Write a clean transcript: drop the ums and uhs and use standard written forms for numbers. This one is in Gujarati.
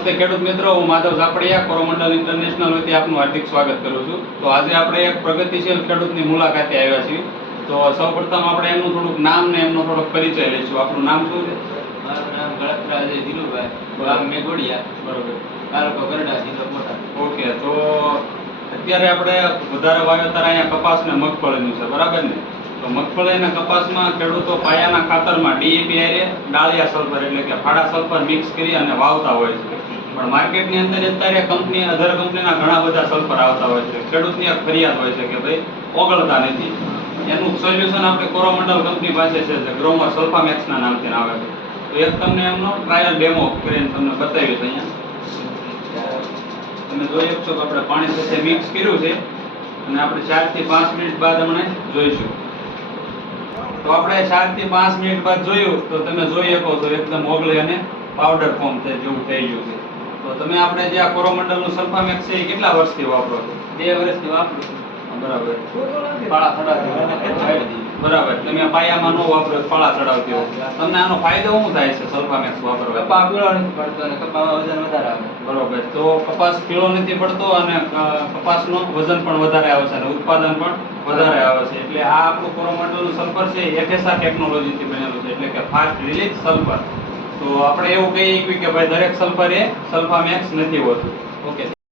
નમસ્તે ખેડૂત મિત્રો, હું માધવ ઝાપડિયા કોરોમંડલ ઇન્ટરનેશનલ વતી આપનું હાર્દિક સ્વાગત કરું છું। તો આજે આપણે એક પ્રગતિશીલ ખેડૂતની મુલાકાતે આવ્યા છીએ। તો સૌપ્રથમ આપણે એમનું થોડુંક નામ ને એમનો થોડોક પરિચય લઈશું। આપણું નામ શું છે? મારું નામ ગળતરા છે ધીરુભાઈ, ગામ મેઘોડિયા, બરોબર, તાલુકો ગરડા, જિલ્લો બોટાદ। ઓકે। તો અત્યારે આપણે વધારે વાવેતર અહીંયા કપાસ ને મગફળીનું છે, બરાબર ને? તો મગફળી અને કપાસમાં ખેડૂતો પાયાના ખાતરમાં ડીએપી હારે ડાળિયા સલ્ફર એટલે કે ફાડા સલ્ફર મિક્સ કરી અને વાવતા હોય છે। પણ માર્કેટની અંદર અત્યારે અધર કંપનીના ઘણા બધા સલ્ફર આવતા હોય છે। ખેડૂતની એક ફરિયાદ હોય છે કે ભાઈ ઓગળતા નથી। એનું સોલ્યુશન આપણે કોરોમંડલ કંપની પાસે છે, જે ગ્રોમર સલ્ફામેક્સના નામથી આવે છે। તો એક તમને એમનો ટ્રાયલ ડેમો કરીને તમને બતાવ્યું છે અહીંયા। તમે જોઈ શકશો કે આપણે પાણી સાથે મિક્સ કર્યું છે અને આપણે 4 થી 5 મિનિટ બાદ હમણાં જોઈશું। તો આપણે 4 થી 5 મિનિટ બાદ જોયું તો તમે જોઈ શકો છો એકદમ ઓગળી અને પાવડર ફોર્મ છે જેવું થઈ ગયું છે। તો તમે આપણે જે આ કોરોમંડલનું સલ્ફામેક્સ છે એ કેટલા વર્ષથી વાપરો છો? 2 વર્ષથી વાપરું છું। બરાબર, પાળા ચડાવતી વખતે બરાબર। તમે પાયામાં ન વાપરો, પાળા ચડાવતી હો, તમને આનો ફાયદો શું થાય છે સલ્ફામેક્સ વાપરવા? કપા પીળો નથી પડતો અને કપામાં વજન વધારે આવે। બરોબર, તો કપાસ પીળો નથી પડતો અને કપાસનું વજન પણ વધારે આવે છે અને ઉત્પાદન પણ વધારે આવે છે। એટલે આ આપણું કોરોમંડલનું સલ્ફર છે એફએસઆર ટેકનોલોજીથી બનેલું છે, એટલે કે ફાસ્ટ રિલીઝ સલ્ફર। તો આપણે એવું કહીએ કે ભાઈ દરેક સલ્ફર એ સલ્ફામેક્સ નથી હોતું। ઓકે।